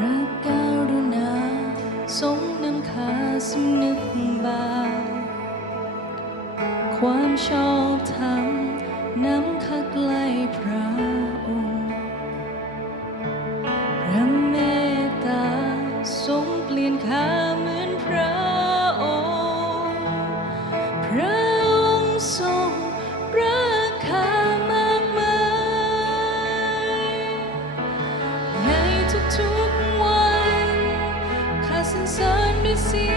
พระกรุณาทรงนำขาสำนึกบาปความชอบธรรม to see.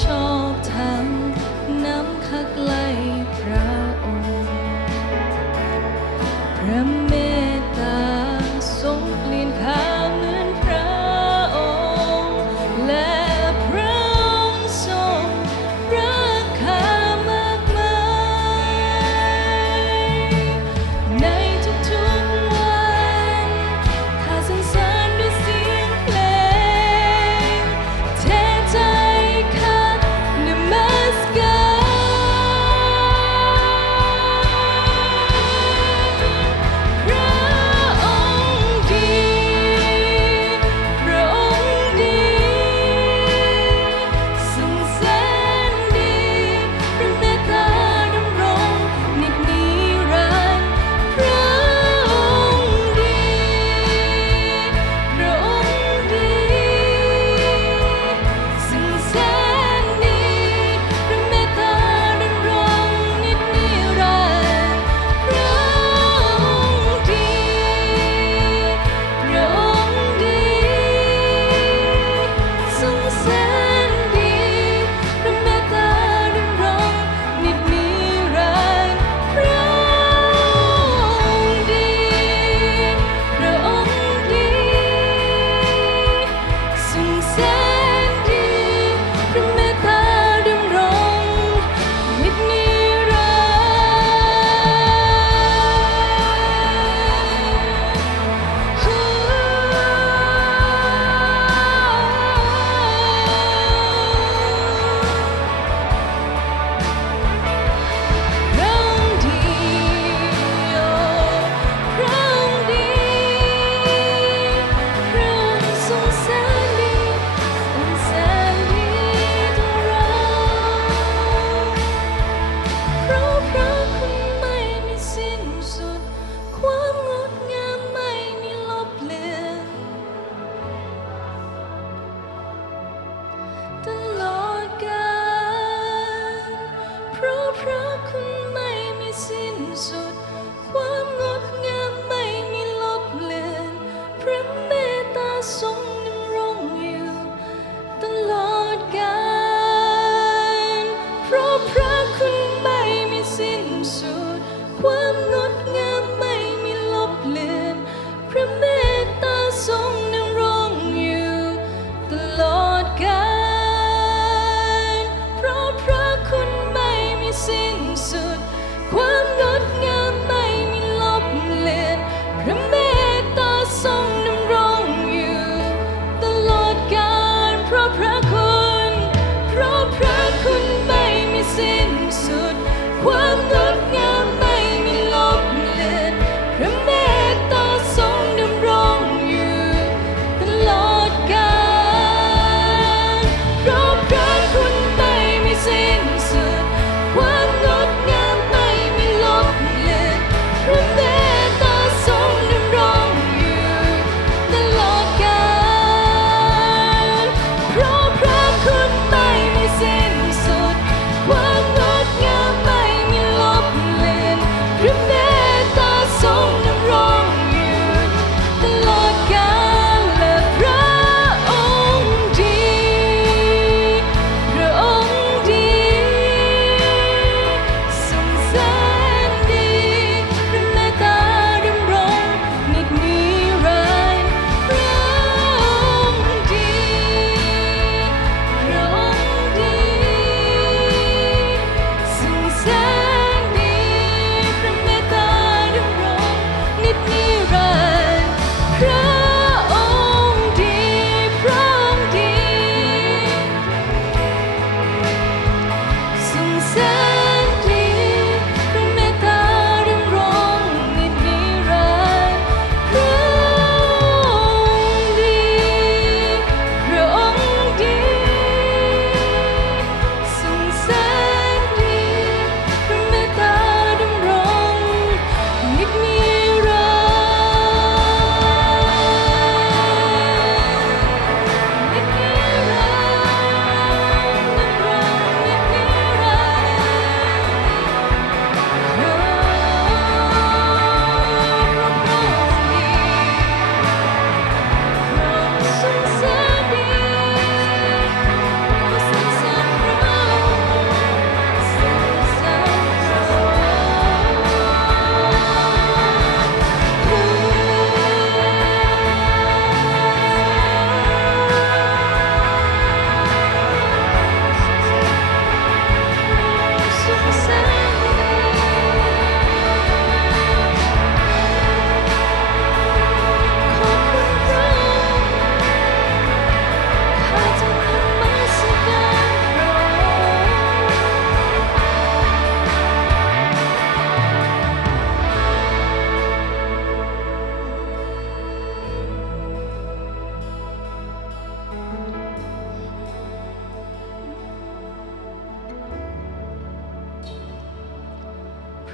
上。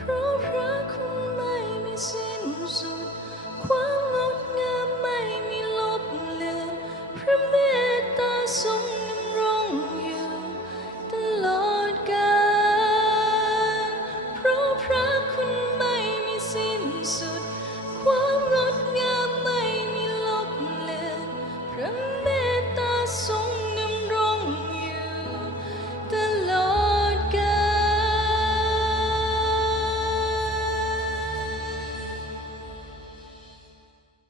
เพราะรักคุณไม่มีสิ้นสุด